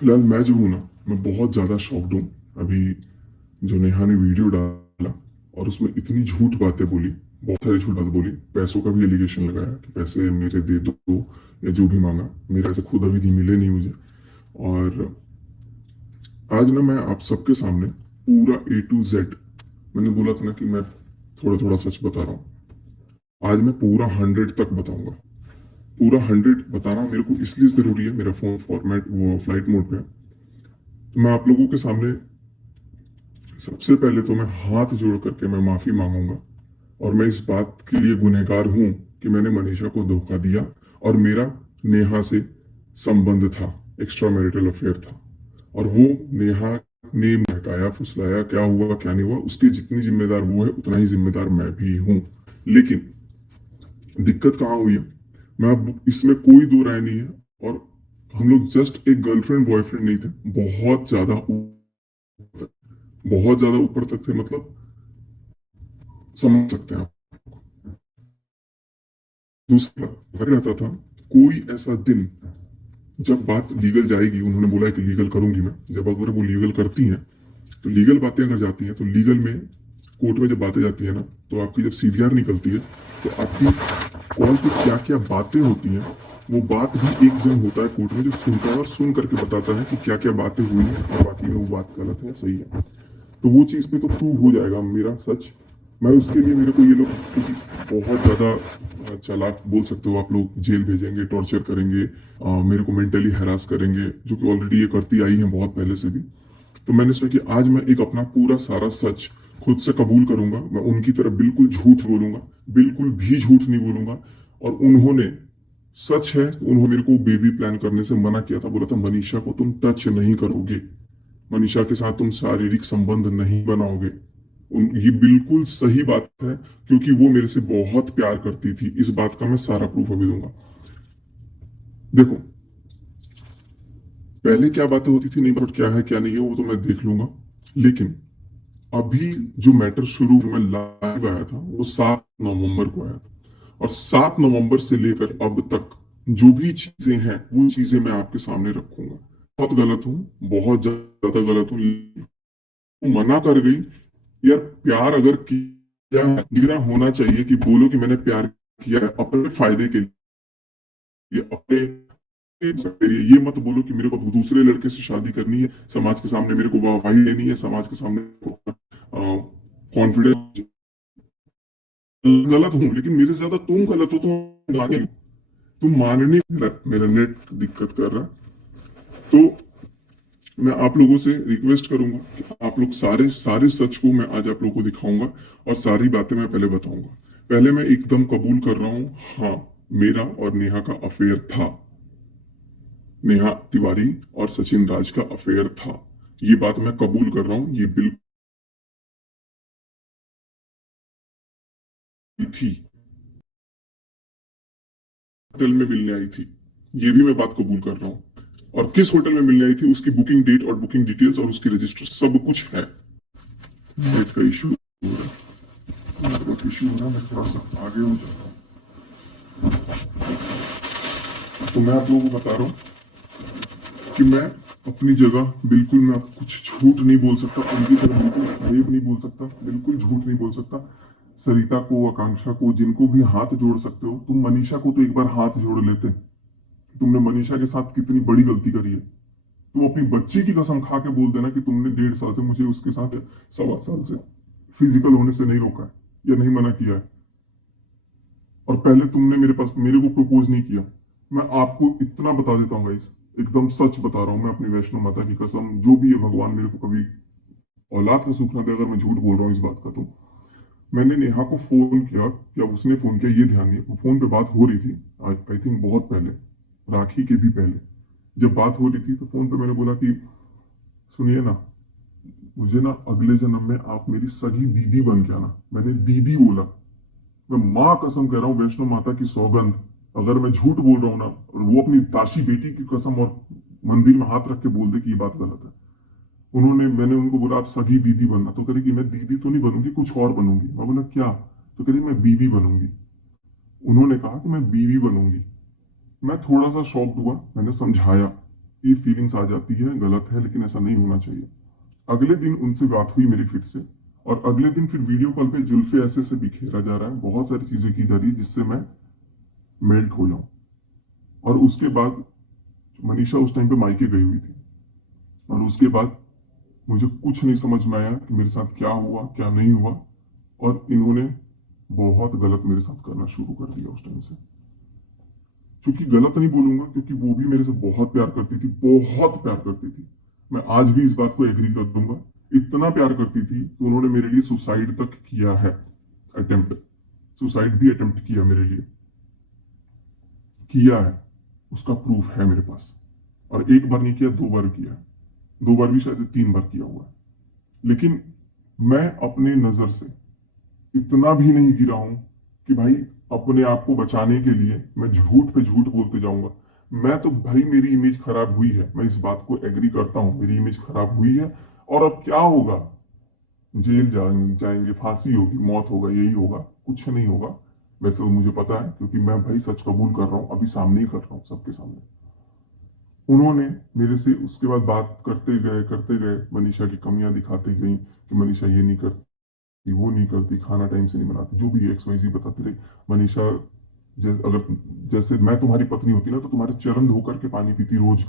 फिलहाल मैं जो हूँ ना, मैं बहुत ज़्यादा शॉक्ड हूँ। अभी जो नेहा ने वीडियो डाला और उसमें इतनी झूठ बातें बोली, बहुत सारी झूठ बातें बोली, पैसों का भी एलिगेशन लगाया कि पैसे मेरे दे दो या जो भी मांगा, मेरे ऐसे खुद अभी नहीं मिले नहीं मुझे। और आज ना मैं आप सबके सामने पूरा A to Z, मैंने बोला था ना कि मैं थोड़ा थोड़ा सच बता रहा हूँ, आज मैं पूरा 100 तक बताऊंगा। पूरा 100 बताना मेरे को इसलिए जरूरी है, मेरा फोन फॉर्मेट वो फ्लाइट मोड पे है। तो मैं आप लोगों के सामने सबसे पहले तो मैं हाथ जोड़ करके मैं माफी मांगूंगा। और मैं इस बात के लिए गुनहगार हूं कि मैंने मनीषा को धोखा दिया और मेरा नेहा से संबंध था, एक्स्ट्रा मैरिटल अफेयर था। और वो नेहा ने बहकाया फुसलाया, क्या हुआ क्या नहीं हुआ, उसकी जितनी जिम्मेदार वो है उतना ही जिम्मेदार मैं भी हूं। लेकिन दिक्कत कहाँ हुई है, मैं अब इसमें कोई दो राय नहीं है। और हम लोग जस्ट एक गर्लफ्रेंड बॉयफ्रेंड नहीं थे, बहुत ज्यादा ऊपर तक थे, मतलब समझ सकते हैं आप। दूसरा घर रहता था, कोई ऐसा दिन जब बात लीगल जाएगी, उन्होंने बोला है कि लीगल करूंगी मैं, जब अगर वो लीगल करती हैं तो लीगल बातें अगर जाती हैं तो लीगल में कोर्ट में जब बातें जाती है ना, तो आपकी जब CVR निकलती है तो आपकी कॉल पे क्या क्या बातें होती हैं, वो बात भी एक जन होता है कोर्ट में जो सुनता है और सुन करके बताता है कि क्या क्या बातें हुई हैं और बाकी में वो बात गलत है सही है। तो वो चीज़ पे तो प्रूव हो जाएगा मेरा सच। मैं उसके लिए मेरे को ये लोग क्योंकि बहुत ज़्यादा चालाक बोल सकते हो आप लोग, जेल भेजेंगे, टॉर्चर करेंगे, मेरे को मेंटली हैरास करेंगे, जो कि ऑलरेडी ये करती आई है बहुत पहले से भी। तो मैंने सोचा कि आज मैं एक अपना पूरा सारा सच खुद से कबूल करूंगा। मैं उनकी तरफ बिल्कुल झूठ बोलूंगा, बिल्कुल भी झूठ नहीं बोलूंगा। और उन्होंने, सच है, उन्होंने मेरे को बेबी प्लान करने से मना किया था, बोला था मनीषा को तुम टच नहीं करोगे, मनीषा के साथ तुम शारीरिक संबंध नहीं बनाओगे। ये बिल्कुल सही बात है, क्योंकि वो मेरे से बहुत प्यार करती थी। इस बात का मैं सारा प्रूफ अभी दूंगा। देखो, पहले क्या बातें होती थी नहीं, बट क्या है क्या नहीं है वो तो मैं देख लूंगा। लेकिन अभी जो मैटर शुरू जो मैं लाइव आया था वो 7 नवंबर को आया था। और 7 नवंबर से लेकर अब तक जो भी चीजें हैं वो चीजें मैं आपके सामने रखूंगा। बहुत गलत हूँ, बहुत ज्यादा गलत हूँ, मना कर गई। यार, प्यार अगर किया है, दिखना होना चाहिए कि बोलो कि मैंने प्यार किया है अपने फायदे के लिए, अपने लिए। ये मत बोलो कि मेरे को दूसरे लड़के से शादी करनी है, समाज के सामने मेरे को वाहवाही लेनी है, समाज के सामने कॉन्फिडेंस। गलत हूँ लेकिन मेरे से ज्यादा तुम गलत हो, तो माने, तुम मानने, मेरा नेट दिक्कत कर रहा है। तो मैं आप लोगों से रिक्वेस्ट करूंगा कि आप लोग सारे सारे सच को मैं आज आप लोगों को दिखाऊंगा और सारी बातें मैं पहले बताऊंगा। पहले मैं एकदम कबूल कर रहा हूँ, हाँ, मेरा और नेहा का अफेयर था। नेहा तिवारी और सचिन राज का अफेयर था, ये बात मैं कबूल कर रहा हूँ, ये बिल्कुल थी। होटल में मिलने आई थी, ये भी मैं बात कबूल कर रहा हूँ। और किस होटल में मिलने आई थी उसकी बुकिंग डेट और बुकिंग डिटेल्स और उसकी रजिस्टर सब कुछ है। नेट का इशू हो रहा है, नेटवर्क इशू हो रहा है, मैं थोड़ा सा आगे हो जाता हूँ। तो मैं आप लोगों को बता रहा हूँ कि मैं अपनी जगह बिल्कुल, मैं कुछ झूठ नहीं बोल सकता, उनकी तरफ बिल्कुल फरेब नहीं बोल सकता, बिल्कुल झूठ नहीं बोल सकता। सरिता को, आकांक्षा को, जिनको भी हाथ जोड़ सकते हो तुम, मनीषा को तो एक बार हाथ जोड़ लेते। तुमने मनीषा के साथ कितनी बड़ी गलती करी है। तुम अपनी बच्ची की कसम खा के बोल देना कि तुमने 1.5 साल से मुझे उसके साथ, 1.25 साल से फिजिकल होने से नहीं रोका है या नहीं मना किया है। और पहले तुमने मेरे पास, मेरे को प्रपोज नहीं किया। मैं आपको इतना बता देता हूँ गाइस, एकदम सच बता रहा हूँ मैं अपनी वैष्णो माता की कसम, जो भी है भगवान मेरे को कभी औलाद का सुख ना दे अगर मैं झूठ बोल रहा हूँ इस बात का। तो मैंने नेहा को फोन किया या उसने फोन किया ये ध्यान नहीं, फोन पे बात हो रही थी, आई थिंक बहुत पहले, राखी के भी पहले जब बात हो रही थी, तो फोन पे मैंने बोला कि सुनिए ना, मुझे ना अगले जन्म में आप मेरी सगी दीदी बन के आना। मैंने दीदी बोला। मैं माँ कसम कह रहा हूँ, वैष्णो माता की सौगंध, अगर मैं झूठ बोल रहा हूँ ना, और वो अपनी ताशी बेटी की कसम और मंदिर में हाथ रख के बोल दे कि ये बात गलत है। उन्होंने, मैंने उनको बोला आप सगी दीदी बनना, तो कह रही कि मैं दीदी तो नहीं बनूंगी, कुछ और बनूंगी। मैं बोला क्या, तो कह रही मैं बीवी बनूंगी। उन्होंने कहा कि मैं बीवी बनूंगी। मैं थोड़ा सा शॉक्ड हुआ, मैंने समझाया ये फीलिंग्स आ जाती है, गलत है, लेकिन ऐसा नहीं होना चाहिए। अगले दिन उनसे बात हुई मेरी फिर से, और अगले दिन फिर वीडियो कॉल पे जुल्फे ऐसे से बिखेरा जा रहा है, बहुत सारी चीजें की जा रही है जिससे मैं मेल्ट हो जाऊं। और उसके बाद मनीषा उस टाइम पे मायके गई हुई थी, और उसके बाद मुझे कुछ नहीं समझ में आया कि मेरे साथ क्या हुआ क्या नहीं हुआ, और इन्होंने बहुत गलत मेरे साथ करना शुरू कर दिया उस टाइम से। क्योंकि गलत नहीं बोलूंगा, क्योंकि वो भी मेरे से बहुत प्यार करती थी, बहुत प्यार करती थी। मैं आज भी इस बात को एग्री कर दूंगा, इतना प्यार करती थी कि उन्होंने मेरे लिए सुसाइड तक किया है। अटेम्प्ट, सुसाइड भी अटेम्प्ट किया मेरे लिए, किया है, उसका प्रूफ है मेरे पास। और एक बार नहीं किया, 2 बार किया है, 2 बार भी शायद 3 बार किया हुआ है। लेकिन मैं अपने नजर से इतना भी नहीं गिरा हूं कि भाई अपने आप को बचाने के लिए मैं झूठ पे झूठ बोलते जाऊंगा। मैं तो भाई, मेरी इमेज खराब हुई है, मैं इस बात को एग्री करता हूं, मेरी इमेज खराब हुई है। और अब क्या होगा, जेल जाएंगे, फांसी होगी, मौत होगा, यही होगा, कुछ नहीं होगा। वैसे तो मुझे पता है, क्योंकि मैं भाई सच कबूल कर रहा हूं, अभी सामने ही कर रहा हूं, सबके सामने। उन्होंने मेरे से उसके बाद बात करते गए, मनीषा की कमियां दिखाते गई कि मनीषा ये नहीं करती, वो नहीं करती, खाना टाइम से नहीं बनाती, जो भी एक्स वाई जी बताती रही। मनीषा अगर जैसे मैं तुम्हारी पत्नी होती ना, तो तुम्हारे चरण धो करके पानी पीती रोज।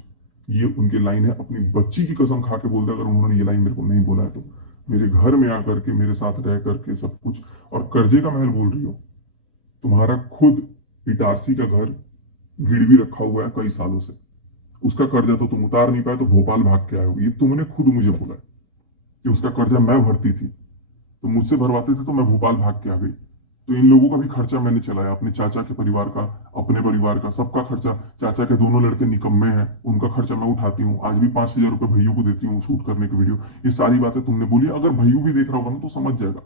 ये उनकी लाइन है, अपनी बच्ची की कसम खा के बोलते, अगर उन्होंने ये लाइन मेरे को नहीं बोला है तो। मेरे घर में आकर के, मेरे साथ रह करके सब कुछ। और कर्जे का महल बोल रही हो, तुम्हारा खुद इटारसी का घर गिरवी रखा हुआ है कई सालों से, उसका कर्जा तो तुम उतार नहीं पाए, तो भोपाल भाग के आए हो। ये तुमने खुद मुझे बोला है कि उसका कर्जा मैं भरती थी, तो मुझसे भरवाते थे, तो मैं भोपाल भाग के आ गई। तो इन लोगों का भी खर्चा मैंने चलाया, अपने चाचा के परिवार का, अपने परिवार का, सबका खर्चा। चाचा के दोनों लड़के निकम्मे हैं, उनका खर्चा मैं उठाती हूँ, आज भी 5,000 रुपये भैया को देती हूँ शूट करने की वीडियो। ये सारी बातें तुमने बोली, अगर भैया भी देख रहा होगा ना तो समझ जाएगा।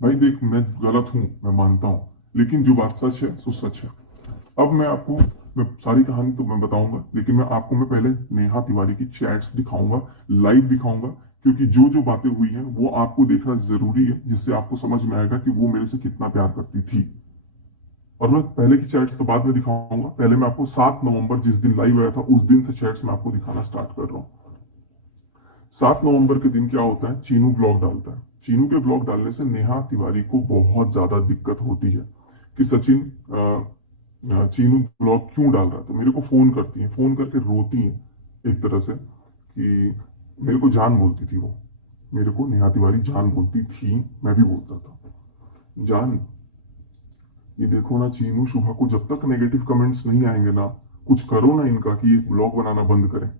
भाई देख, मैं गलत हूँ, मैं मानता हूँ, लेकिन जो बात सच है सो सच है। अब मैं सारी कहानी तो मैं बताऊंगा, लेकिन मैं पहले नेहा तिवारी की चैट्स दिखाऊंगा, लाइव दिखाऊंगा। क्योंकि जो जो बातें हुई हैं वो आपको देखना जरूरी है, जिससे आपको समझ में आएगा कि वो मेरे से कितना प्यार करती थी। और मैं पहले की चैट्स तो बाद में दिखाऊंगा, पहले मैं आपको 7 नवंबर, जिस दिन लाइव आया था, उस दिन से चैट्स मैं आपको दिखाना स्टार्ट कर रहा हूँ। 7 नवंबर के दिन क्या होता है, चीनू ब्लॉग डालता है। चीनू के ब्लॉग डालने से नेहा तिवारी को बहुत ज्यादा दिक्कत होती है कि सचिन, चीनू ब्लॉग क्यों डाल रहा था। मेरे को फोन करती है, फोन करके रोती है एक तरह से, कि मेरे को जान बोलती थी वो, मेरे को नेहा तिवारी जान बोलती थी, मैं भी बोलता था जान। ये देखो ना चीनू, शुभा को जब तक नेगेटिव कमेंट्स नहीं आएंगे ना, कुछ करो ना इनका कि ये ब्लॉग बनाना बंद करें।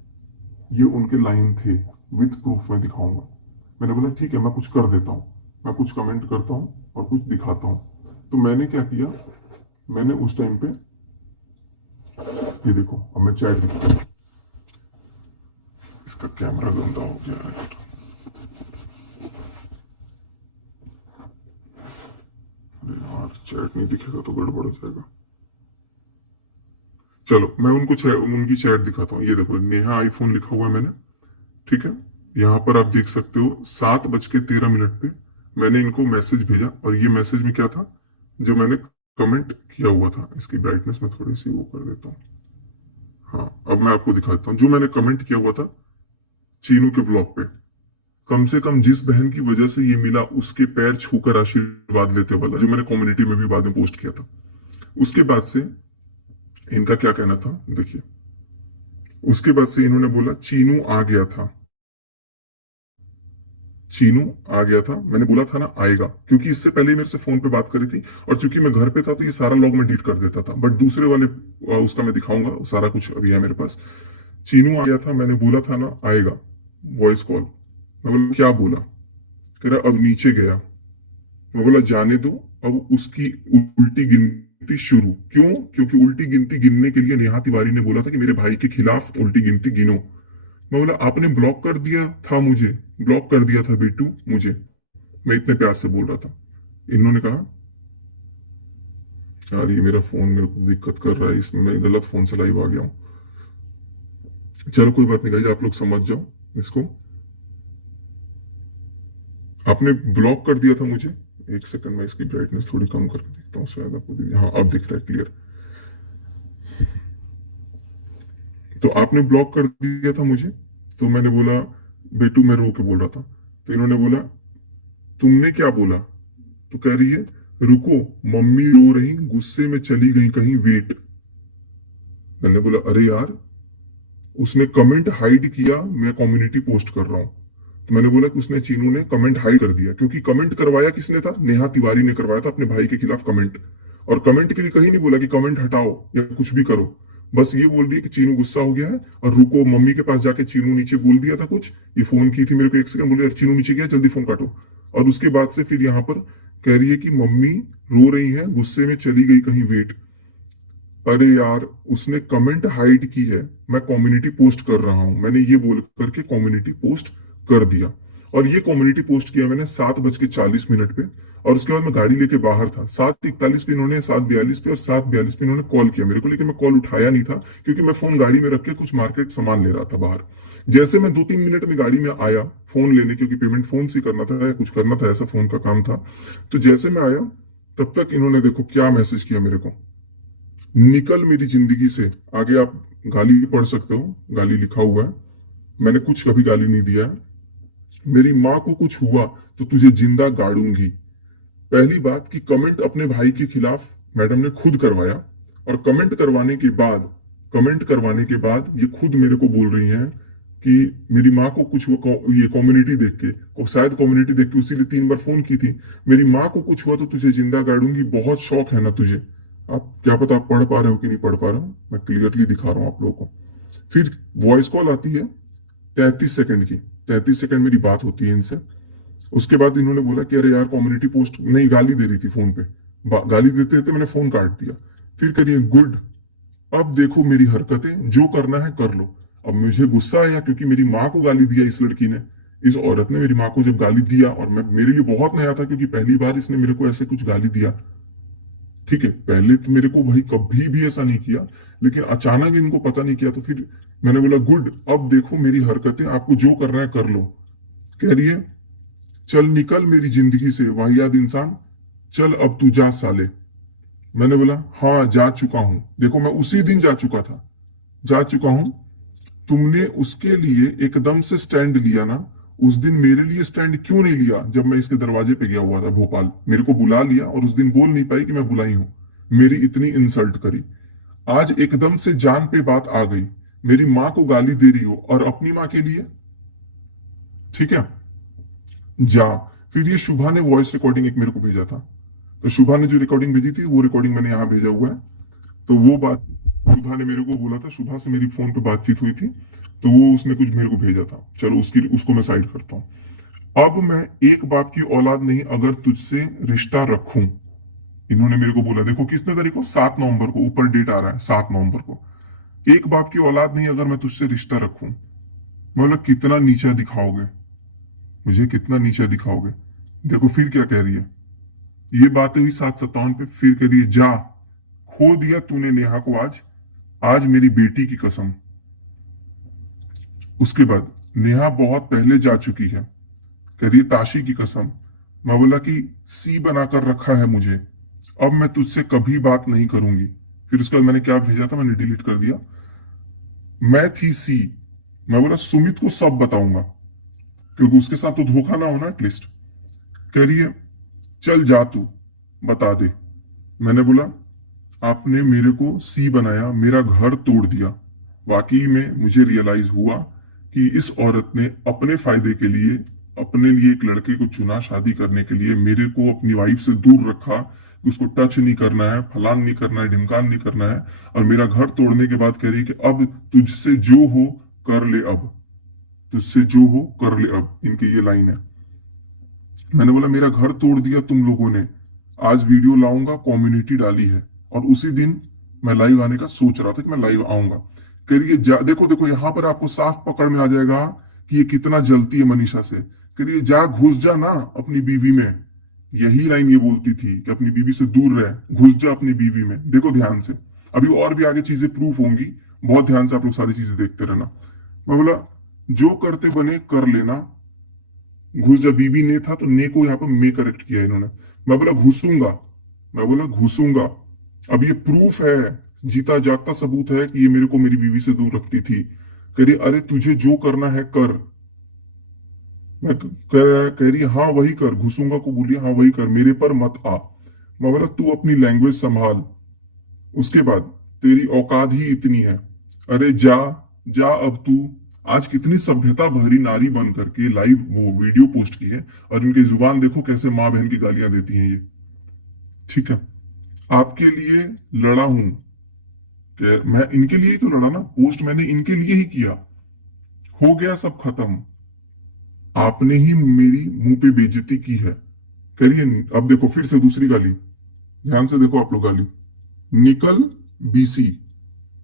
ये उनके लाइन थे, विथ प्रूफ मैं दिखाऊंगा। मैंने बोला ठीक है, मैं कुछ कर देता हूँ, मैं कुछ कमेंट करता हूँ और कुछ दिखाता हूँ। तो मैंने क्या किया, मैंने उस टाइम पे, ये देखो, अब मैं चैट दिखाता हूँ। इसका कैमरा गंदा हो गया है, अरे यार चैट नहीं दिखेगा तो गड़बड़ हो जाएगा। चलो मैं उनकी चैट दिखाता हूँ। ये देखो, नेहा आईफोन लिखा हुआ है मैंने, ठीक है। यहाँ पर आप देख सकते हो 7:13 पे मैंने इनको मैसेज भेजा, और ये मैसेज में क्या था, जो मैंने कमेंट किया हुआ था। इसकी ब्राइटनेस में थोड़ी सी वो कर देता हूँ। हाँ, अब मैं आपको दिखाता हूँ जो मैंने कमेंट किया हुआ था चीनू के ब्लॉग पे। कम से कम जिस बहन की वजह से ये मिला, उसके पैर छूकर आशीर्वाद लेते वाला, जो मैंने कम्युनिटी में भी बाद में पोस्ट किया था। उसके बाद से इनका क्या कहना था देखिए, उसके बाद से इन्होंने बोला चीनू आ गया था, चीनू आ गया था। मैंने बोला था ना आएगा, क्योंकि इससे पहले ही मेरे से फोन पे बात करी थी, और चूंकि मैं घर पे था तो ये सारा लॉग में डिलीट कर देता था। बट दूसरे वाले उसका मैं दिखाऊंगा, सारा कुछ अभी है मेरे पास। चीनू आ गया था, मैंने बोला था ना आएगा, वॉइस कॉल। मैं बोला क्या बोला, कह रहा अब नीचे गया। मैं बोला जाने दो, अब उसकी उल्टी गिनती शुरू। क्यों? क्योंकि उल्टी गिनती गिनने के लिए नेहा तिवारी ने बोला था कि मेरे भाई के खिलाफ उल्टी गिनती गिनो। मैं बोला आपने ब्लॉक कर दिया था मुझे, ब्लॉक कर दिया था बेटू मुझे, मैं इतने प्यार से बोल रहा था। इन्होंने कहा यार ये मेरा फोन मेरे को दिक्कत कर रहा है, इसमें मैं गलत फोन से लाइव आ गया हूँ। चलो कोई बात नहीं गाइस, आप लोग समझ जाओ इसको। आपने ब्लॉक कर दिया था मुझे। एक सेकंड में इसकी ब्राइटनेस थोड़ी कम करके देखता हूँ, शायद आपको हाँ अब दिख रहा है क्लियर। तो आपने ब्लॉक कर दिया था मुझे। तो मैंने बोला बेटू मैं रो के बोल रहा था। तो इन्होंने बोला तुमने क्या बोला? तो कह रही है रुको, मम्मी रो रही, गुस्से में चली गई कहीं, वेट। मैंने बोला अरे यार, उसने कमेंट हाइड किया, मैं कम्युनिटी पोस्ट कर रहा हूं। तो मैंने बोला कि उसने, चीनू ने कमेंट हाइड कर दिया, क्योंकि कमेंट करवाया किसने था? नेहा तिवारी ने करवाया था अपने भाई के खिलाफ कमेंट। और कमेंट के लिए कहीं नहीं बोला कि कमेंट हटाओ या कुछ भी करो। बस ये बोल रही है कि चीनू गुस्सा हो गया है और रुको, मम्मी के पास जाके चीनू नीचे बोल दिया था कुछ, ये फोन की थी मेरे को, 1 सेकंड बोले चीनू नीचे गया, जल्दी फोन काटो। और उसके बाद से फिर यहाँ पर कह रही है कि मम्मी रो रही है, गुस्से में चली गई कहीं, वेट। अरे यार, उसने कमेंट हाइड की है, मैं कम्युनिटी पोस्ट कर रहा हूं, मैंने ये बोल करके कम्युनिटी पोस्ट कर दिया। और ये कम्युनिटी पोस्ट किया मैंने 7:40 पे। और उसके बाद मैं गाड़ी लेके बाहर था। 7:41 पे इन्होंने, 7:42 पे और 7:42 पे इन्होंने कॉल किया मेरे को, लेकिन मैं कॉल उठाया नहीं था, क्योंकि मैं फोन गाड़ी में रख के कुछ मार्केट सामान ले रहा था बाहर। जैसे मैं 2-3 मिनट में गाड़ी में आया फोन लेने, क्योंकि पेमेंट फोन से करना था या कुछ करना था, ऐसा फोन का काम था। तो जैसे मैं आया तब तक इन्होंने देखो क्या मैसेज किया मेरे को, निकल मेरी जिंदगी से। आगे आप गाली पढ़ सकते हो, गाली लिखा हुआ है, मैंने कुछ कभी गाली नहीं दिया है। मेरी माँ को कुछ हुआ तो तुझे जिंदा गाड़ूंगी। पहली बात कि कमेंट अपने भाई के खिलाफ मैडम ने खुद करवाया, और कमेंट करवाने के बाद ये खुद मेरे को बोल रही हैं कि मेरी माँ को कुछ हुआ, ये कम्युनिटी देख के, शायद कम्युनिटी देख के उसी लिए 3 बार फोन की थी। मेरी माँ को कुछ हुआ तो तुझे जिंदा गाड़ूंगी, बहुत शौक है ना तुझे। आप क्या पता आप पढ़ पा रहे हो कि नहीं पढ़ पा रहे हो, मैं क्लियरली दिखा रहा हूं आप लोगों को। फिर वॉइस कॉल आती है 33 सेकंड की, 33 सेकंड मेरी बात होती है इनसे। उसके बाद इन्होंने बोला कि अरे यार कम्युनिटी पोस्ट नहीं, गाली दे रही थी फोन पे, गाली देते देते मैंने फोन काट दिया। फिर करिए गुड, अब देखो मेरी हरकतें, जो करना है कर लो। अब मुझे गुस्सा आया क्योंकि मेरी माँ को गाली दिया इस लड़की ने, इस औरत ने मेरी माँ को जब गाली दिया, और मैं, मेरे लिए बहुत नया था क्योंकि पहली बार इसने मेरे को ऐसे कुछ गाली दिया। ठीक है, पहले तो मेरे को भाई कभी भी ऐसा नहीं किया, लेकिन अचानक इनको पता नहीं किया। तो फिर मैंने बोला गुड, अब देखो मेरी हरकतें, आपको जो करना है कर लो। कह रही है चल निकल मेरी जिंदगी से वाहियात इंसान, चल अब तू जा साले। मैंने बोला हाँ जा चुका हूं, देखो मैं उसी दिन जा चुका था, जा चुका हूं। तुमने उसके लिए एकदम से स्टैंड लिया ना, उस दिन मेरे लिए स्टैंड क्यों नहीं लिया? जब मैं इसके दरवाजे पे गया हुआ था भोपाल, मेरे को बुला लिया और उस दिन बोल नहीं पाई कि मैं बुलाई हूं, मेरी इतनी इंसल्ट करी। आज एकदम से जान पे बात आ गई, मेरी माँ को गाली दे रही हो और अपनी माँ के लिए, ठीक है जा। फिर ये शुभा ने वॉइस रिकॉर्डिंग एक मेरे को भेजा था, तो शुभा ने जो रिकॉर्डिंग भेजी थी वो रिकॉर्डिंग मैंने यहाँ भेजा हुआ है। तो वो बात शुभा ने मेरे को बोला था, शुभा से मेरी फोन पे बातचीत हुई थी, तो वो उसने कुछ मेरे को भेजा था, चलो उसको मैं साइड करता हूँ। अब मैं एक बाप की औलाद नहीं अगर तुझसे रिश्ता रखूं, इन्होंने मेरे को बोला, देखो किसने तारीख को, 7 नवंबर को, ऊपर डेट आ रहा है 7 नवंबर को। एक बाप की औलाद नहीं अगर मैं तुझसे रिश्ता रखूं, मैं बोला कितना नीचा दिखाओगे मुझे, कितना नीचा दिखाओगे। देखो फिर क्या कह रही है, ये बातें हुई 7:57 पे, फिर कह रही है जा, खो दिया तूने नेहा को आज, आज मेरी बेटी की कसम। उसके बाद नेहा बहुत पहले जा चुकी है, कह रही है ताशी की कसम। मैं बोला कि सी बनाकर रखा है मुझे, अब मैं तुझसे कभी बात नहीं करूंगी। फिर उसके बाद मैंने क्या भेजा था, मैंने डिलीट कर दिया। मैं थी सी, मैं बोला सुमित को सब बताऊंगा, क्योंकि उसके साथ तो धोखा ना होना एटलीस्ट। कह रही है चल जा तू, बता दे। मैंने बोला आपने मेरे को सी बनाया, मेरा घर तोड़ दिया। वाकई में मुझे रियलाइज हुआ कि इस औरत ने अपने फायदे के लिए, अपने लिए एक लड़के को चुना शादी करने के लिए, मेरे को अपनी वाइफ से दूर रखा कि उसको टच नहीं करना है, फलान नहीं करना है, ढिमकान नहीं करना है, और मेरा घर तोड़ने के बाद कह रही कि अब तुझसे जो हो कर ले, अब तुझसे जो हो कर ले अब, इनकी ये लाइन है। मैंने बोला मेरा घर तोड़ दिया तुम लोगों ने, आज वीडियो लाऊंगा, कम्युनिटी डाली है, और उसी दिन मैं लाइव आने का सोच रहा था कि मैं लाइव आऊंगा। कह रही है देखो देखो यहां पर आपको साफ पकड़ में आ जाएगा कि ये कितना जलती है मनीषा से। कह रही है जा घुस जा ना अपनी बीवी में, यही लाइन ये बोलती थी कि अपनी बीवी से दूर रहे, घुस जा अपनी बीवी में। देखो ध्यान से, अभी और भी आगे चीजें प्रूफ होंगी, बहुत ध्यान से आप लोग सारी चीजें देखते रहना। मैं बोला जो करते बने कर लेना, घुस जा, बीबी ने था तो ने को यहाँ पर मैं करेक्ट किया इन्होंने। मैं बोला घुसूंगा, मैं बोला घुसूंगा, अब ये प्रूफ है, जीता जागता सबूत है कि ये मेरे को मेरी बीवी से दूर रखती थी। कह रही अरे तुझे जो करना है कर। कह रही हाँ वही कर, घुसूंगा को बोलिए हाँ वही कर, मेरे पर मत आ। मैं बोला तू अपनी लैंग्वेज संभाल। उसके बाद तेरी औकात ही इतनी है, अरे जा, जा अब तू। आज कितनी सभ्यता भरी नारी बन करके लाइव वो वीडियो पोस्ट की है, और इनकी जुबान देखो कैसे माँ बहन की गालियां देती हैं ये। ठीक है, आपके लिए लड़ा हूं, कि मैं इनके लिए ही तो लड़ा ना, पोस्ट मैंने इनके लिए ही किया। हो गया सब खत्म, आपने ही मेरी मुंह पे बेइज्जती की है। करिए, अब देखो फिर से दूसरी गाली, ध्यान से देखो आप लोग गाली। निकल बीसी,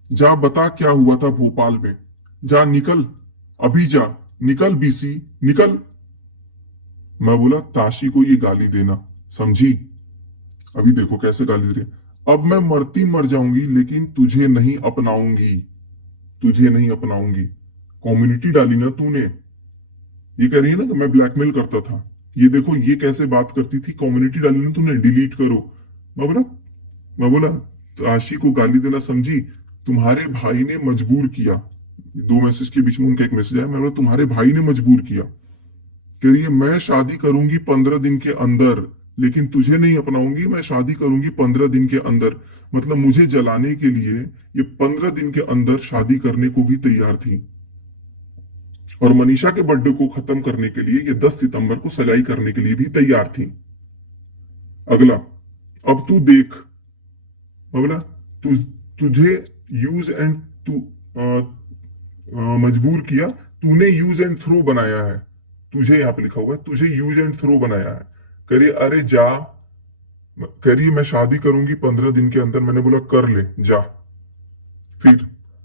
जा बता क्या हुआ था भोपाल में, जा निकल, अभी जा, निकल बीसी निकल। मैं बोला ताशी को ये गाली देना, समझी? अभी देखो कैसे गाली दे रही है। अब मैं मरती मर जाऊंगी लेकिन तुझे नहीं अपनाऊंगी, तुझे नहीं अपनाऊंगी। कम्युनिटी डाली ना तूने, ये कह रही है ना कि मैं ब्लैकमेल करता था। ये देखो ये कैसे बात करती थी, कम्युनिटी डाली ना तूने, डिलीट करो। मैं बोला मैं बोला आशी को गाली देना समझी? तुम्हारे भाई ने मजबूर किया। दो मैसेज के बीच में उनका एक मैसेज आया, मैं बोला तुम्हारे भाई ने मजबूर किया। कह रही है मैं शादी करूंगी 15 दिन के अंदर, लेकिन तुझे नहीं अपनाऊंगी, मैं शादी करूंगी 15 दिन के अंदर। मतलब मुझे जलाने के लिए ये 15 दिन के अंदर शादी करने को भी तैयार थी, और मनीषा के बर्थडे को खत्म करने के लिए ये 10 सितंबर को सगाई करने के लिए भी तैयार थी। अगला, अब तू देख। बोला तुझे यूज एंड तू मजबूर किया, तूने यूज एंड थ्रो बनाया है। तुझे यहां पे लिखा हुआ है तुझे यूज एंड थ्रो बनाया है। करिए अरे जा, करिए मैं शादी करूंगी 15 दिन के अंदर। मैंने बोला कर ले जा। फिर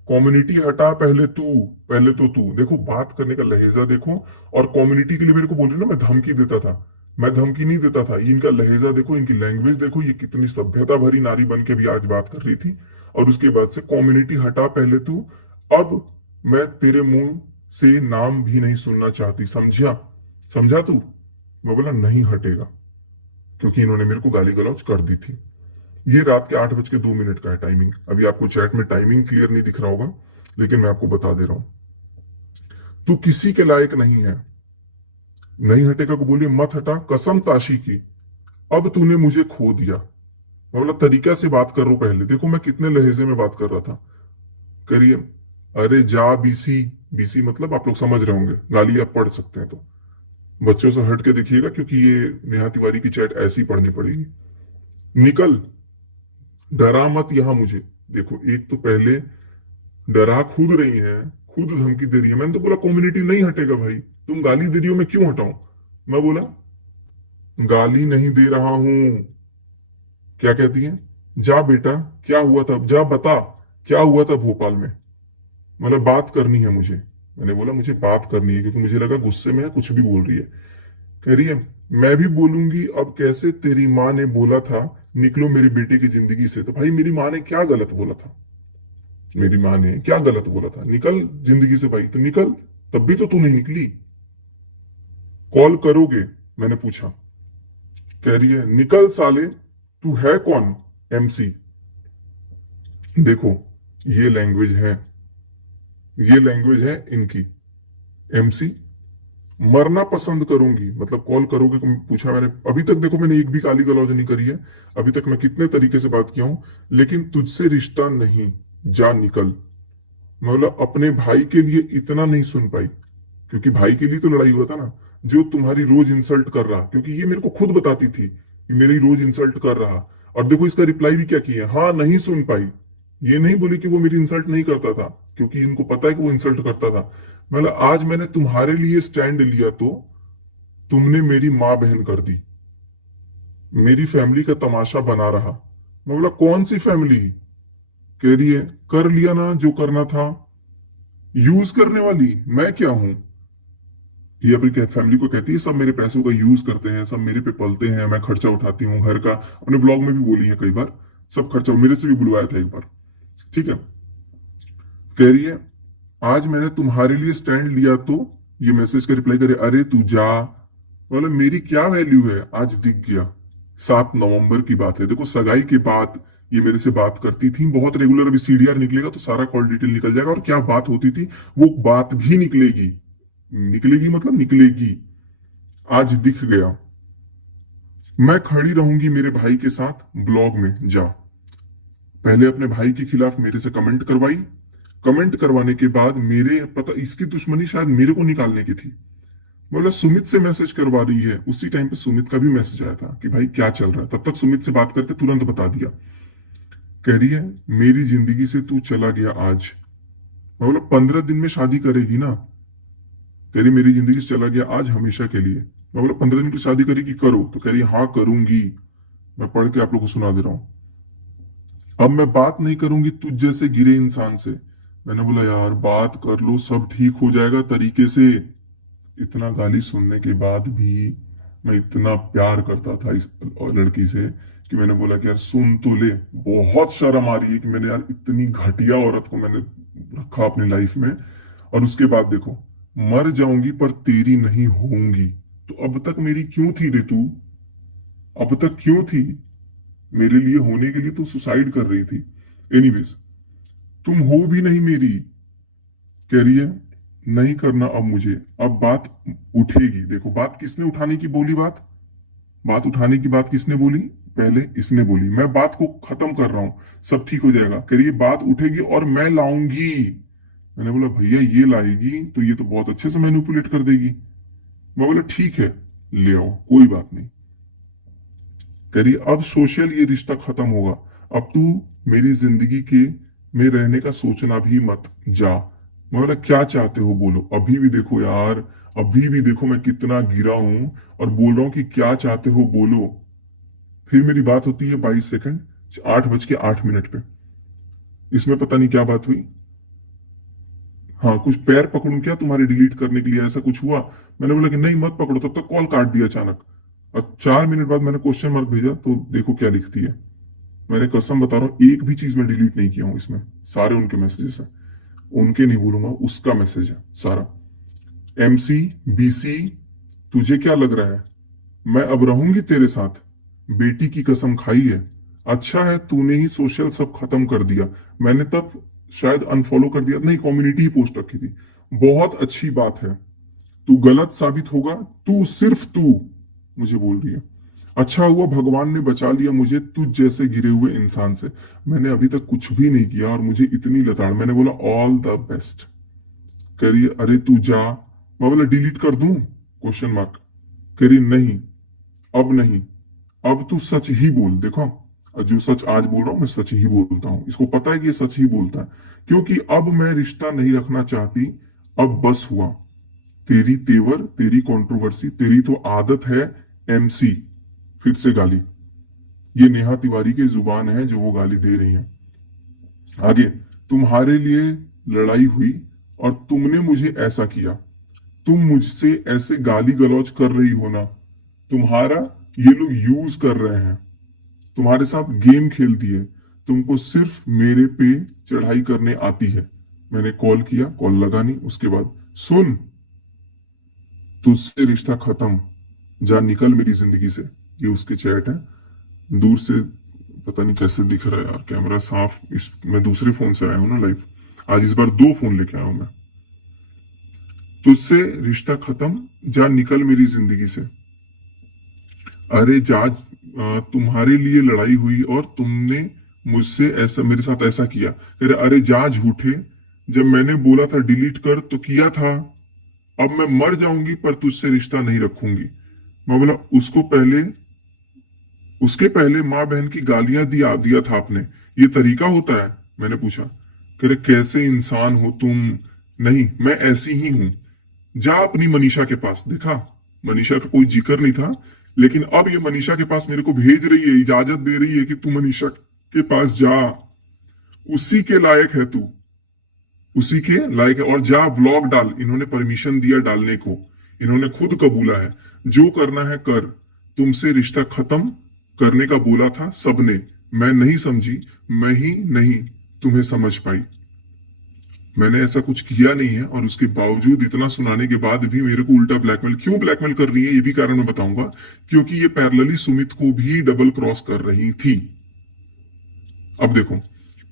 कम्युनिटी हटा, पहले तू, पहले तो तू देखो बात करने का लहजा देखो। और कम्युनिटी के लिए मेरे को बोल रही ना मैं धमकी देता था, मैं धमकी नहीं देता था। इनका लहजा देखो, इनकी लैंग्वेज देखो, ये कितनी सभ्यता भरी नारी बन के भी आज बात कर रही थी। और उसके बाद से कम्युनिटी हटा पहले तू, अब मैं तेरे मुंह से नाम भी नहीं सुनना चाहती, समझा? समझा तू? मैं बोला नहीं हटेगा, क्योंकि इन्होंने मेरे को गाली गलौज कर दी थी। ये रात के 8:02 का है टाइमिंग। अभी आपको चैट में टाइमिंग क्लियर नहीं दिख रहा होगा, लेकिन मैं आपको बता दे रहा हूं। तू किसी के लायक नहीं है। नहीं हटेगा को बोलिए मत हटा, कसम ताशी की। अब तूने मुझे खो दिया। मतलब तरीका से बात कर रहा हूं, पहले देखो मैं कितने लहजे में बात कर रहा था। करिए अरे जा बीसी, बीसी मतलब आप लोग समझ रहे होंगे, गाली आप पढ़ सकते हैं तो बच्चों से हट के देखिएगा, क्योंकि ये नेहा तिवारी की चैट ऐसी पढ़नी पड़ेगी। निकल, डरा मत यहां मुझे। देखो एक तो पहले डरा खुद रही है, खुद धमकी दे रही है। मैंने तो बोला कम्युनिटी नहीं हटेगा भाई, तुम गाली दे रही हो, मैं क्यों हटाऊं? मैं बोला गाली नहीं दे रहा हूं। क्या कहती है? जा बेटा, क्या हुआ था, जा बता क्या हुआ था भोपाल में, मतलब बात करनी है मुझे। मैंने बोला मुझे बात करनी है, क्योंकि मुझे लगा गुस्से में है कुछ भी बोल रही है। कह रही है मैं भी बोलूंगी, अब कैसे तेरी माँ ने बोला था निकलो मेरी बेटे की जिंदगी से। तो भाई मेरी माँ ने क्या गलत बोला था? मेरी माँ ने क्या गलत बोला था? निकल जिंदगी से भाई, तो निकल। तब भी तो तू नहीं निकली। कॉल करोगे? मैंने पूछा। कह रही है निकल साले, तू है कौन? एमसी। देखो ये लैंग्वेज है, ये लैंग्वेज है इनकी। एमसी, मरना पसंद करूंगी मतलब कॉल करोगे? पूछा मैंने। अभी तक देखो मैंने एक भी गाली गलौज नहीं करी है, अभी तक मैं कितने तरीके से बात किया हूं। लेकिन तुझसे रिश्ता नहीं, जा निकल। मतलब अपने भाई के लिए इतना नहीं सुन पाई, क्योंकि भाई के लिए तो लड़ाई हुआ था ना, जो तुम्हारी रोज इंसल्ट कर रहा, क्योंकि ये मेरे को खुद बताती थी कि मेरी रोज इंसल्ट कर रहा। और देखो इसका रिप्लाई भी क्या किया, हाँ नहीं सुन पाई। ये नहीं बोली कि वो मेरी इंसल्ट नहीं करता था, क्योंकि इनको पता है कि वो इंसल्ट करता था। मतलब आज मैंने तुम्हारे लिए स्टैंड लिया तो तुमने मेरी माँ बहन कर दी, मेरी फैमिली का तमाशा बना रहा। मैं बोला कौन सी फैमिली? कह रही है कर लिया ना जो करना था। यूज करने वाली मैं क्या हूं? ये अपनी फैमिली को कहती है सब मेरे पैसों का यूज करते हैं, सब मेरे पे पलते हैं, मैं खर्चा उठाती हूँ घर का। अपने ब्लॉग में भी बोली है कई बार, सब खर्चा मेरे से भी बुलवाया था एक बार। ठीक है, कह रही है आज मैंने तुम्हारे लिए स्टैंड लिया तो ये मैसेज का रिप्लाई करे अरे तू जा। मेरी क्या वैल्यू है आज दिख गया। 7 नवंबर की बात है, देखो सगाई के बाद ये मेरे से बात करती थी बहुत रेगुलर। अभी सीडीआर निकलेगा तो सारा कॉल डिटेल निकल जाएगा, और क्या बात होती थी वो बात भी निकलेगी। निकलेगी मतलब निकलेगी। आज दिख गया। मैं खड़ी रहूंगी मेरे भाई के साथ ब्लॉग में जा। पहले अपने भाई के खिलाफ मेरे से कमेंट करवाई। कमेंट करवाने के बाद मेरे पता इसकी दुश्मनी शायद मेरे को निकालने की थी। बोला सुमित से मैसेज करवा रही है। उसी टाइम पे सुमित का भी मैसेज आया था कि भाई क्या चल रहा है। तब तक सुमित से बात करके तुरंत बता दिया। कह रही है मेरी जिंदगी से तू चला गया आज। मैं बोला 15 दिन में शादी करेगी ना। कह रही मेरी जिंदगी से चला गया आज हमेशा के लिए। मैं बोला 15 दिन की शादी करेगी करो। तो कह रही हाँ करूंगी। मैं पढ़ के आप लोग को सुना दे रहा हूं। अब मैं बात नहीं करूंगी तुझ जैसे गिरे इंसान से। मैंने बोला यार बात कर लो सब ठीक हो जाएगा तरीके से। इतना गाली सुनने के बाद भी मैं इतना प्यार करता था इस लड़की से कि मैंने बोला कि यार सुन तो ले। बहुत शर्म आ रही है कि मैंने यार इतनी घटिया औरत को मैंने रखा अपनी लाइफ में। और उसके बाद देखो, मर जाऊंगी पर तेरी नहीं होऊंगी। तो अब तक मेरी क्यों थी रे तू? अब तक क्यों थी? मेरे लिए होने के लिए तो सुसाइड कर रही थी। एनीवेज, तुम हो भी नहीं मेरी। कह रही है नहीं करना अब मुझे। अब बात उठेगी। देखो बात किसने उठाने की बोली। बात बात उठाने की बात किसने बोली? पहले इसने बोली। मैं बात को खत्म कर रहा हूं, सब ठीक हो जाएगा। कह रही है बात उठेगी और मैं लाऊंगी। मैंने बोला भैया ये लाएगी तो ये तो बहुत अच्छे से मैनिपुलेट कर देगी। मैं बोला ठीक है ले आओ कोई बात नहीं। कह रही अब सोशल ये रिश्ता खत्म होगा। अब तू मेरी जिंदगी के में रहने का सोचना भी मत जा। मैं बोला क्या चाहते हो बोलो। अभी भी देखो यार, अभी भी देखो मैं कितना गिरा हूं और बोल रहा हूं कि क्या चाहते हो बोलो। फिर मेरी बात होती है 22 सेकंड, 8:08 पे। इसमें पता नहीं क्या बात हुई। हाँ कुछ पैर पकड़ूं क्या तुम्हारे डिलीट करने के लिए, ऐसा कुछ हुआ? मैंने बोला कि नहीं मत पकड़ो। तब तक कॉल काट दिया अचानक। और 4 मिनट बाद मैंने क्वेश्चन मार्क भेजा तो देखो क्या लिखती है। मैंने कसम बता रहा हूं एक भी चीज मैं डिलीट नहीं किया हूं इसमें। सारे उनके मैसेजेस हैं। उनके नहीं बोलूंगा, उसका मैसेज है सारा। MC BC, तुझे क्या लग रहा है मैं अब रहूंगी तेरे साथ? बेटी की कसम खाई है। अच्छा है तूने ही सोशल सब खत्म कर दिया। मैंने तब शायद अनफॉलो कर दिया, नहीं कम्युनिटी ही पोस्ट रखी थी। बहुत अच्छी बात है। तू गलत साबित होगा, तू सिर्फ तू मुझे बोल रही है। अच्छा हुआ भगवान ने बचा लिया मुझे तुझ जैसे गिरे हुए इंसान से। मैंने अभी तक कुछ भी नहीं किया और मुझे इतनी लताड़। मैंने बोला ऑल द बेस्ट। कह रही है अरे तू जा। मैं बोला डिलीट कर दूं? Question mark. कह रही नहीं अब नहीं। अब तू सच ही बोल। देखो जो सच आज बोल रहा हूं मैं सच ही बोलता हूं। इसको पता है कि ये सच ही बोलता है। क्योंकि अब मैं रिश्ता नहीं रखना चाहती। अब बस हुआ। तेरी तेवर, तेरी कंट्रोवर्सी, तेरी तो आदत है। MC, फिर से गाली। ये नेहा तिवारी की जुबान है जो वो गाली दे रही है। आगे, तुम्हारे लिए लड़ाई हुई और तुमने मुझे ऐसा किया। तुम मुझसे ऐसे गाली गलौज कर रही हो ना। तुम्हारा ये लोग यूज कर रहे हैं। तुम्हारे साथ गेम खेलती है। तुमको सिर्फ मेरे पे चढ़ाई करने आती है। मैंने कॉल किया, कॉल लगा नहीं। उसके बाद सुन, तुझसे रिश्ता खत्म, जा निकल मेरी जिंदगी से। ये उसके चैट है। दूर से पता नहीं कैसे दिख रहा है यार कैमरा साफ। इस मैं दूसरे फोन से आया हूं ना लाइव। आज इस बार 2 फोन लेके आया हूं मैं। तुझसे रिश्ता खत्म, जा निकल मेरी जिंदगी से। अरे जा, तुम्हारे लिए लड़ाई हुई और तुमने मुझसे ऐसा मेरे साथ ऐसा किया। कह रहे अरे जा झूठे, जब मैंने बोला था डिलीट कर तो किया था। अब मैं मर जाऊंगी पर तुझसे रिश्ता नहीं रखूंगी। मैं बोला उसके पहले माँ बहन की गालियां दिया था आपने, ये तरीका होता है? मैंने पूछा। कह रहे कैसे इंसान हो तुम। नहीं मैं ऐसी ही हूं। जा अपनी मनीषा के पास। देखा, मनीषा का कोई जिक्र नहीं था, लेकिन अब ये मनीषा के पास मेरे को भेज रही है, इजाजत दे रही है कि तू मनीषा के पास जा। उसी के लायक है तू, उसी के लायक है। और जा ब्लॉग डाल। इन्होंने परमिशन दिया डालने को। इन्होंने खुद कबूला है। जो करना है कर। तुमसे रिश्ता खत्म करने का बोला था सबने। मैं नहीं समझी। मैं ही नहीं तुम्हें समझ पाई। मैंने ऐसा कुछ किया नहीं है और उसके बावजूद इतना सुनाने के बाद भी मेरे को उल्टा ब्लैकमेल क्यों ब्लैकमेल कर रही है ये भी कारण मैं बताऊंगा। क्योंकि ये पैरेलली सुमित को भी डबल क्रॉस कर रही थी। अब देखो,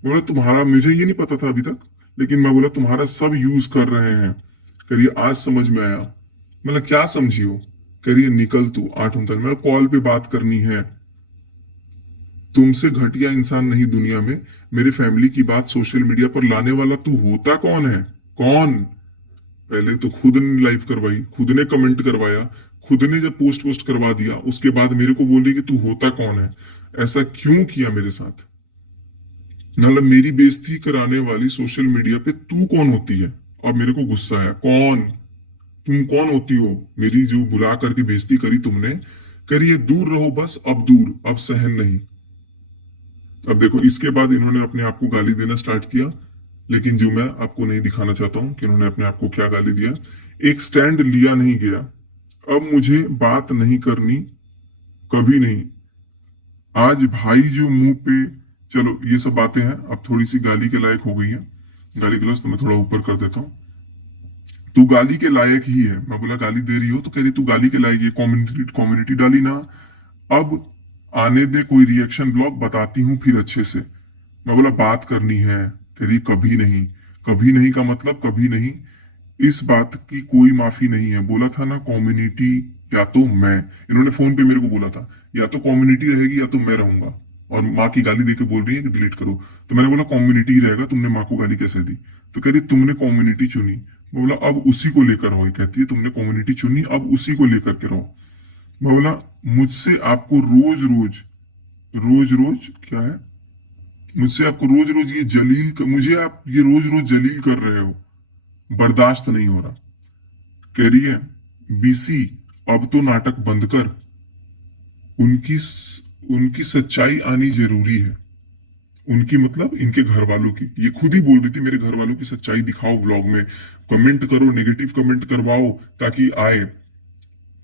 बोला तुम्हारा मुझे ये नहीं पता था अभी तक, लेकिन मैं बोला तुम्हारा सब यूज कर रहे हैं। करिए आज समझ में आया। मतलब क्या समझी हो? करिए निकल तू 8 उनतल, मैं कॉल पे बात करनी है। तुमसे घटिया इंसान नहीं दुनिया में। मेरे फैमिली की बात सोशल मीडिया पर लाने वाला तू होता कौन है? कौन? पहले तो खुद ने लाइव करवाई, खुद ने कमेंट करवाया, खुद ने जब पोस्ट वोस्ट करवा दिया, उसके बाद मेरे को बोल रही कि तू होता कौन है? ऐसा क्यों किया मेरे साथ? मतलब मेरी बेइज्जती कराने वाली सोशल मीडिया पे तू कौन होती है? और मेरे को गुस्सा है, कौन? तुम कौन होती हो? मेरी जो बुला करके बेइज्जती करी तुमने, करिए दूर रहो बस, अब दूर, अब सहन नहीं। अब देखो इसके बाद इन्होंने अपने आप को गाली देना स्टार्ट किया, लेकिन जो मैं आपको नहीं दिखाना चाहता हूं कि इन्होंने अपने आप को क्या गाली दिया। एक स्टैंड लिया नहीं गया। अब मुझे बात नहीं करनी, कभी नहीं। आज भाई जो मुंह पे, चलो ये सब बातें हैं, अब थोड़ी सी गाली के लायक हो गई है। गाली गलौज तो मैं थोड़ा ऊपर कर देता हूँ। तू गाली के लायक ही है। मैं बोला गाली दे रही हो? तो कह रही तू गाली के लायक है, कम्युनिटी कम्युनिटी डाली ना। अब आने दे कोई रिएक्शन ब्लॉग, बताती हूँ फिर अच्छे से। मैं बोला बात करनी है। कह रही कभी नहीं। कभी नहीं का मतलब कभी नहीं। इस बात की कोई माफी नहीं है। बोला था ना कम्युनिटी, या तो मैं, इन्होंने फोन पे मेरे को बोला था या तो कम्युनिटी रहेगी या तो मैं रहूंगा। और माँ की गाली देके बोल रही है कि डिलीट करो। तो मैंने बोला कम्युनिटी रहेगा, तुमने माँ को गाली कैसे दी? तो कह रही तुमने कम्युनिटी चुनी। मैं बोला अब उसी को लेकर रहो। ये कहती है तुमने कम्युनिटी चुनी, अब उसी को लेकर के रहो। मैं बोला मुझसे आपको रोज रोज, रोज रोज क्या है, मुझसे आपको रोज रोज ये मुझे आप ये रोज रोज जलील कर रहे हो, बर्दाश्त नहीं हो रहा। कह रही है बीसी अब तो नाटक बंद कर। उनकी उनकी सच्चाई आनी जरूरी है। उनकी मतलब इनके घर वालों की, ये खुद ही बोल रही थी मेरे घर वालों की सच्चाई दिखाओ व्लॉग में, कमेंट करो, नेगेटिव कमेंट करवाओ ताकि आए।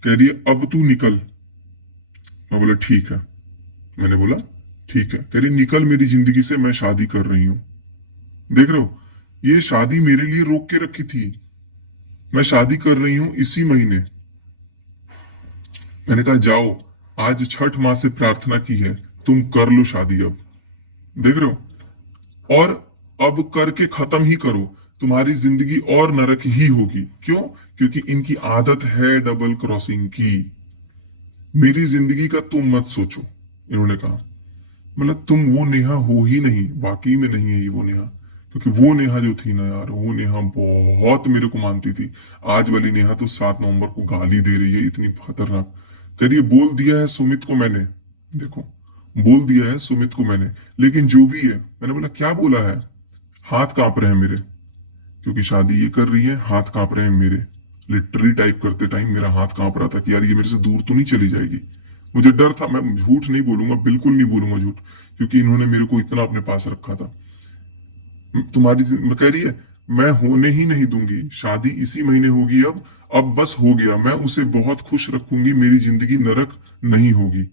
कह रही है अब तू निकल। मैं बोला ठीक है। मैंने बोला ठीक है। कह रही निकल मेरी जिंदगी से, मैं शादी कर रही हूं। देख रहे हो, ये शादी मेरे लिए रोक के रखी थी। मैं शादी कर रही हूं इसी महीने। मैंने कहा जाओ, आज छठ माँ से प्रार्थना की है, तुम कर लो शादी अब। देख रहे हो, और अब करके खत्म ही करो। तुम्हारी जिंदगी और नरक ही होगी। क्यों? क्योंकि इनकी आदत है डबल क्रॉसिंग की। मेरी जिंदगी का तुम मत सोचो, इन्होंने कहा। मतलब तुम वो नेहा हो ही नहीं, वाकई में नहीं है ये वो नेहा। क्योंकि वो नेहा जो थी ना यार, वो नेहा बहुत मेरे को मानती थी। आज वाली नेहा तो 7 नवंबर को गाली दे रही है, इतनी खतरनाक। करिए बोल दिया है सुमित को मैंने, देखो बोल दिया है सुमित को मैंने। लेकिन जो भी है, मैंने बोला क्या बोला है? हाथ कांप रहे हैं मेरे, क्योंकि शादी ये कर रही है, हाथ कांप रहे हैं मेरे। लिटरली टाइप करते टाइम मेरा हाथ कांप रहा था कि यार ये मेरे से दूर तो नहीं चली जाएगी। मुझे डर था, मैं झूठ नहीं बोलूंगा, बिल्कुल नहीं बोलूंगा झूठ, क्योंकि इन्होंने मेरे को इतना अपने पास रखा था। कह रही है मैं होने ही नहीं दूंगी, शादी इसी महीने होगी अब बस हो गया, मैं उसे बहुत खुश रखूंगी, मेरी जिंदगी नरक नहीं होगी।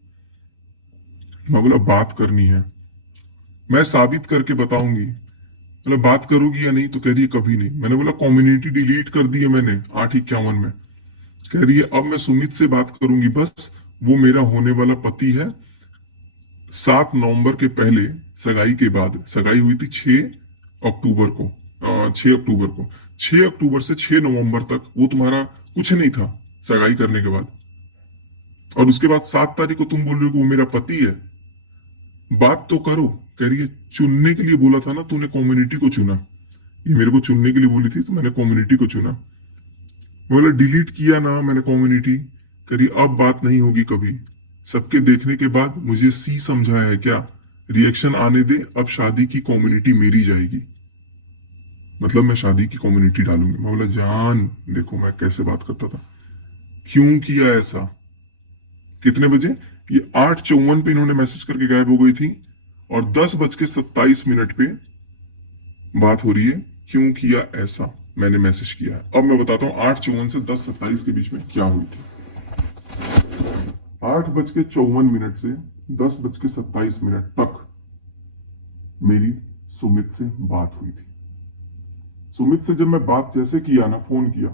मैं बोला बात करनी है, मैं साबित करके बताऊंगी। मतलब बात करोगी या नहीं? तो कह रही है कभी नहीं। मैंने बोला कम्युनिटी डिलीट कर दी है मैंने 8:51 में। कह रही है अब मैं सुमित से बात करूंगी बस, वो मेरा होने वाला पति है। 7 नवंबर के पहले, सगाई के बाद, सगाई हुई थी 6 अक्टूबर को, 6 अक्टूबर को, 6 अक्टूबर से 6 नवंबर तक वो तुम्हारा कुछ नहीं था सगाई करने के बाद। और उसके बाद 7 तारीख को तुम बोल रहे हो कि वो मेरा पति है। बात तो करो। कह रही है चुनने के लिए बोला था ना तूने, कम्युनिटी को चुना। ये मेरे को चुनने के लिए बोली थी तो मैंने कम्युनिटी को चुना। बोला डिलीट किया ना मैंने कम्युनिटी। करी अब बात नहीं होगी कभी। सबके देखने के बाद मुझे सी समझा है क्या? रिएक्शन आने दे, अब शादी की कम्युनिटी मेरी जाएगी। मतलब मैं शादी की कम्युनिटी डालूंगी। मैं बोला जान देखो मैं कैसे बात करता था। क्यों किया ऐसा? कितने बजे? ये 8:54 पे इन्होंने मैसेज करके गायब हो गई थी, और 10:27 पे बात हो रही है। क्यों किया ऐसा? मैंने मैसेज किया है। अब मैं बताता हूँ 8:54 से 10:27 के बीच में क्या हुई थी। 8:54 से 10:27 तक मेरी सुमित से बात हुई थी। सुमित से जब मैं बात जैसे किया ना, फोन किया,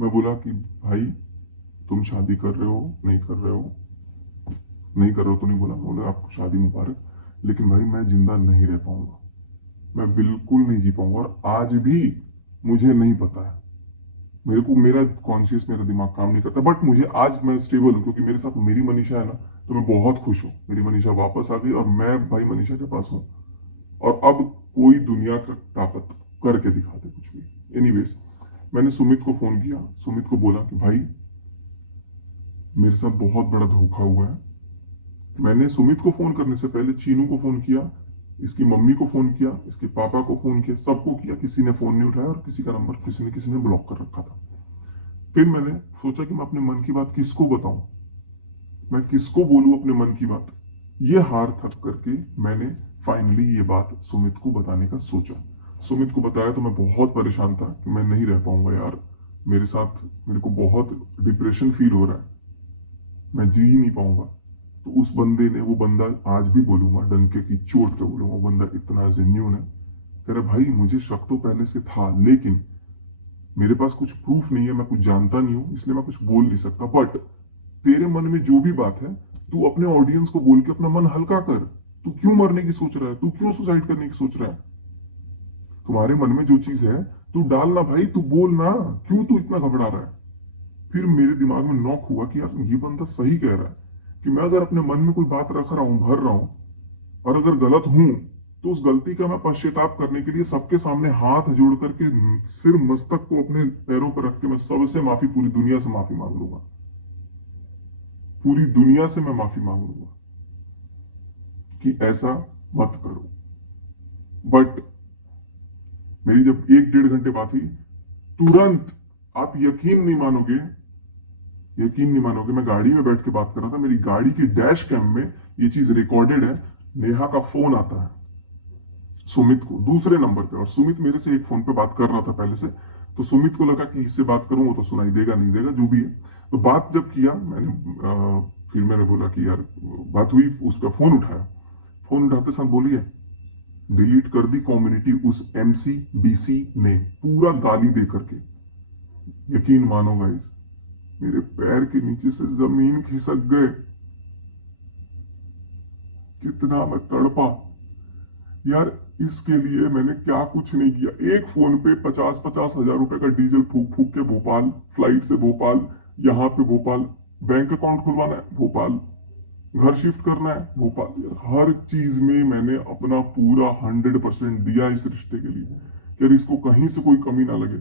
मैं बोला कि भाई तुम शादी कर रहे हो नहीं कर रहे हो? नहीं कर रहे हो तो नहीं बोला, बोला आपको शादी मुबारक। लेकिन भाई मैं जिंदा नहीं रह पाऊंगा, मैं बिल्कुल नहीं जी पाऊंगा। और आज भी मुझे नहीं पता है, मेरे को मेरा कॉन्शियस, मेरा दिमाग काम नहीं करता, बट मुझे आज मैं स्टेबल हूँ क्योंकि मेरे साथ मेरी मनीषा है ना, तो मैं बहुत खुश हूँ। मेरी मनीषा वापस आ गई और मैं भाई मनीषा के पास हूँ। और अब कोई दुनिया का ताकत करके दिखा दे कुछ भी। एनीवेज, मैंने सुमित को फोन किया, सुमित को बोला कि भाई मेरे साथ बहुत बड़ा धोखा हुआ है। मैंने सुमित को फोन करने से पहले चीनू को फोन किया, इसकी मम्मी को फोन किया, इसके पापा को फोन किया, सबको किया, किसी ने फोन नहीं उठाया और किसी का नंबर किसी ने ब्लॉक कर रखा था। फिर मैंने सोचा कि मैं अपने मन की बात किसको बताऊं, मैं किसको बोलूं अपने मन की बात। ये हार थक करके मैंने फाइनली ये बात सुमित को बताने का सोचा। सुमित को बताया तो मैं बहुत परेशान था कि मैं नहीं रह पाऊंगा यार, मेरे साथ मेरे को बहुत डिप्रेशन फील हो रहा है, मैं जी ही नहीं पाऊंगा। तो उस बंदे ने, वो बंदा आज भी बोलूंगा, डंके की चोट पे बोलूंगा, वो बंदा इतना जेन्यून है। कह रहा भाई मुझे शक तो पहले से था, लेकिन मेरे पास कुछ प्रूफ नहीं है, मैं कुछ जानता नहीं हूं, इसलिए मैं कुछ बोल नहीं सकता। बट तेरे मन में जो भी बात है, तू अपने ऑडियंस को बोल के अपना मन हल्का कर। तू क्यों मरने की सोच रहा है, तू क्यों सुसाइड करने की सोच रहा है? तुम्हारे मन में जो चीज है तू डालना भाई, तू बोलना, क्यों तू इतना घबरा रहा है? फिर मेरे दिमाग में नॉक हुआ कि यार ये बंदा सही कह रहा है कि मैं अगर अपने मन में कोई बात रख रहा हूं, भर रहा हूं, और अगर गलत हूं, तो उस गलती का मैं पश्चाताप करने के लिए सबके सामने हाथ जोड़ करके, सिर मस्तक को अपने पैरों पर रख के मैं सबसे माफी, पूरी दुनिया से माफी मांग लूंगा, पूरी दुनिया से मैं माफी मांग लूंगा कि ऐसा मत करो। बट मेरी जब 1-1.5 घंटे बात हुई, तुरंत, आप यकीन नहीं मानोगे, मैं गाड़ी में बैठ के बात कर रहा था, मेरी गाड़ी की डैश कैम में ये चीज रिकॉर्डेड है। नेहा का फोन आता है सुमित को दूसरे नंबर पे, और सुमित मेरे से एक फोन पे बात कर रहा था पहले से। तो सुमित को लगा कि इससे बात करूंगा तो सुनाई देगा नहीं देगा, जो भी है। तो बात जब किया मैंने, फिर मैंने बोला कि यार बात हुई, उसका फोन उठाया। फोन उठाते साथ बोलिए, डिलीट कर दी कम्युनिटी उस MC BC ने, पूरा गाली दे करके। यकीन मानो गाइस, मेरे पैर के नीचे से जमीन खिसक गए, कितना मैं तड़पा यार। इसके लिए मैंने क्या कुछ नहीं किया, एक फोन पे 50-50 हजार रुपए का डीजल फूक फूक के भोपाल, फ्लाइट से भोपाल, यहाँ पे भोपाल, बैंक अकाउंट खुलवाना है भोपाल, घर शिफ्ट करना है भोपाल, हर चीज में मैंने अपना पूरा 100% दिया इस रिश्ते के लिए, यार इसको कहीं से कोई कमी ना लगे।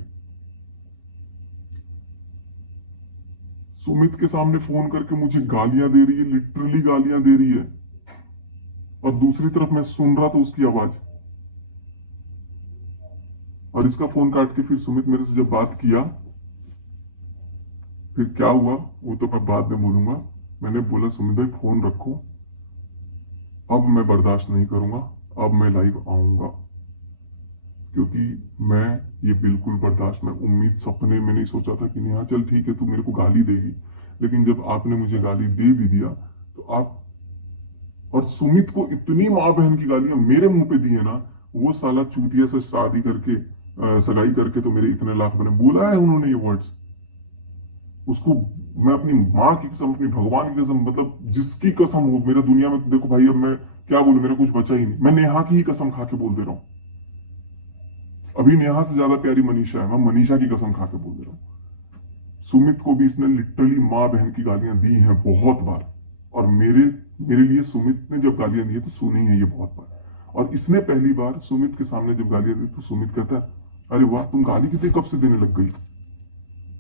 सुमित के सामने फोन करके मुझे गालियां दे रही है, लिटरली गालियां दे रही है, और दूसरी तरफ मैं सुन रहा था उसकी आवाज। और इसका फोन काट के फिर सुमित मेरे से जब बात किया, फिर क्या हुआ वो तो मैं बाद में बोलूंगा। मैंने बोला सुमित भाई फोन रखो, अब मैं बर्दाश्त नहीं करूंगा, अब मैं लाइव आऊंगा, क्योंकि मैं ये बिल्कुल बर्दाश्त, मैं उम्मीद सपने में नहीं सोचा था कि नेहा चल ठीक है तू मेरे को गाली देगी, लेकिन जब आपने मुझे गाली दे भी दिया तो आप, और सुमित को इतनी माँ बहन की गालियां मेरे मुंह पे दी है ना, वो साला चूतिया से शादी करके, सगाई करके तो मेरे इतने लाख बने, बोला है उन्होंने ये वर्ड्स उसको। मैं अपनी माँ की कसम, अपनी भगवान की कसम, मतलब जिसकी कसम हो मेरा दुनिया में, देखो भाई अब मैं क्या बोलूं, मेरा कुछ बचा ही नहीं, मैं नेहा की ही कसम खा के बोल दे रहा हूँ। अभी नेहा से ज्यादा प्यारी मनीषा है, मैं मनीषा की कसम खा के बोल दे रहा हूँ। सुमित को भी इसने लिटरली माँ बहन की गालियां दी हैं बहुत बार, और मेरे मेरे लिए सुमित ने जब गालियां दी है तो सुनी है ये बहुत बार। और इसने पहली बार सुमित के सामने जब गालियां दी तो सुमित कहता है, अरे वाह तुम गाली कितने कब से देने लग गई?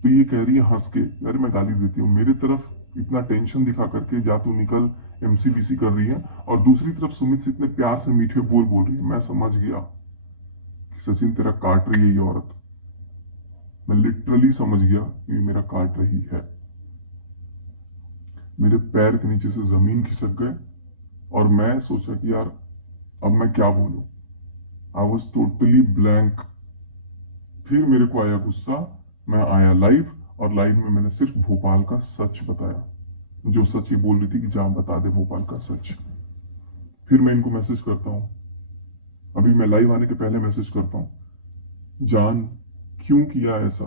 तो ये कह रही है हंस के, अरे मैं गाली देती हूँ, मेरी तरफ इतना टेंशन दिखा करके जा तू निकल, MCBC कर रही है, और दूसरी तरफ सुमित से इतने प्यार से मीठे बोल बोल रही है। मैं समझ गया कि सचिन तेरा काट रही है ये औरत, मैं लिटरली समझ गया कि ये मेरा काट रही है। मेरे पैर के नीचे से जमीन खिसक गए, और मैं सोचा कि यार अब मैं क्या बोलूं, आई वॉज टोटली ब्लैंक। फिर मेरे को आया गुस्सा, मैं आया लाइव, और लाइव में मैंने सिर्फ भोपाल का सच बताया, जो सच ये बोल रही थी कि जा बता दे भोपाल का सच। फिर मैं इनको मैसेज करता हूँ, अभी मैं लाइव आने के पहले मैसेज करता हूँ, जान क्यों किया ऐसा?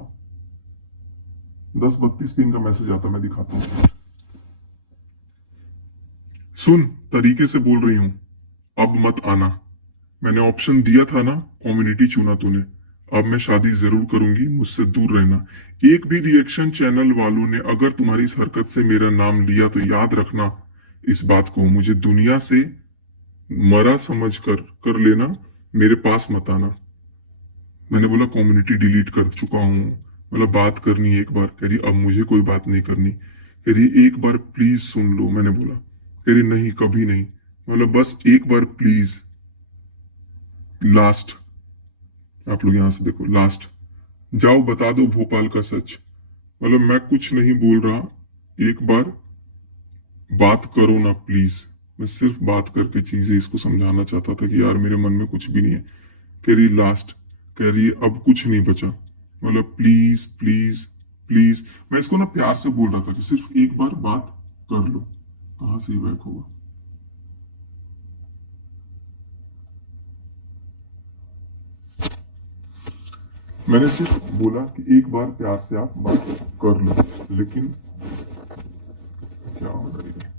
10:32 पिन का मैसेज आता, मैं दिखाता हूँ, सुन तरीके से बोल रही हूं, अब मत आना। मैंने ऑप्शन दिया था ना, कम्युनिटी चुना तूने। अब मैं शादी जरूर करूंगी, मुझसे दूर रहना। एक भी रिएक्शन चैनल वालों ने अगर तुम्हारी इस हरकत से मेरा नाम लिया तो याद रखना इस बात को, मुझे दुनिया से मरा समझ कर लेना, मेरे पास मत आना। मैंने बोला कम्युनिटी डिलीट कर चुका हूँ। मतलब बात करनी है एक बार, कह रही अब मुझे कोई बात नहीं करनी। कह रही एक बार प्लीज सुन लो। मैंने बोला, कह रही नहीं कभी नहीं। मतलब बस एक बार प्लीज, लास्ट। आप लोग यहां से देखो, लास्ट। जाओ बता दो भोपाल का सच। मतलब मैं कुछ नहीं बोल रहा, एक बार बात करो ना प्लीज। मैं सिर्फ बात करके चीजें इसको समझाना चाहता था कि यार मेरे मन में कुछ भी नहीं है। कह रही लास्ट, कह रही है अब कुछ नहीं बचा। मतलब प्लीज प्लीज प्लीज। मैं इसको ना प्यार से बोल रहा था कि सिर्फ एक बार बात कर लो। कहां से बैक होगा। मैंने सिर्फ बोला कि एक बार प्यार से आप बात कर लो, लेकिन क्या हो रहा है।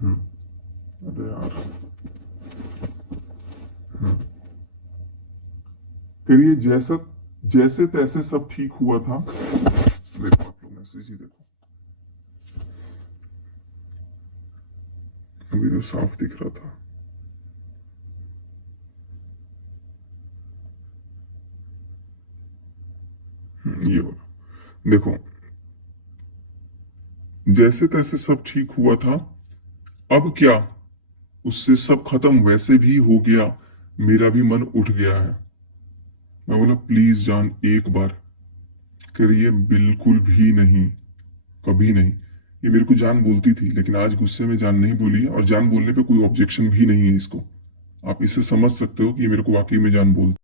हम्म, अरे यार। हम्म, करिए जैसा जैसे तैसे सब ठीक हुआ था। देखो आप लोग मैसेज ही देखो, अभी तो साफ दिख रहा था। ये वाला देखो, जैसे तैसे सब ठीक हुआ था। अब क्या, उससे सब खत्म वैसे भी हो गया। मेरा भी मन उठ गया है। मैं बोला प्लीज जान एक बार। करिए बिल्कुल भी नहीं, कभी नहीं। ये मेरे को जान बोलती थी, लेकिन आज गुस्से में जान नहीं बोली है, और जान बोलने पे कोई ऑब्जेक्शन भी नहीं है इसको। आप इसे समझ सकते हो कि ये मेरे को वाकई में जान बोलती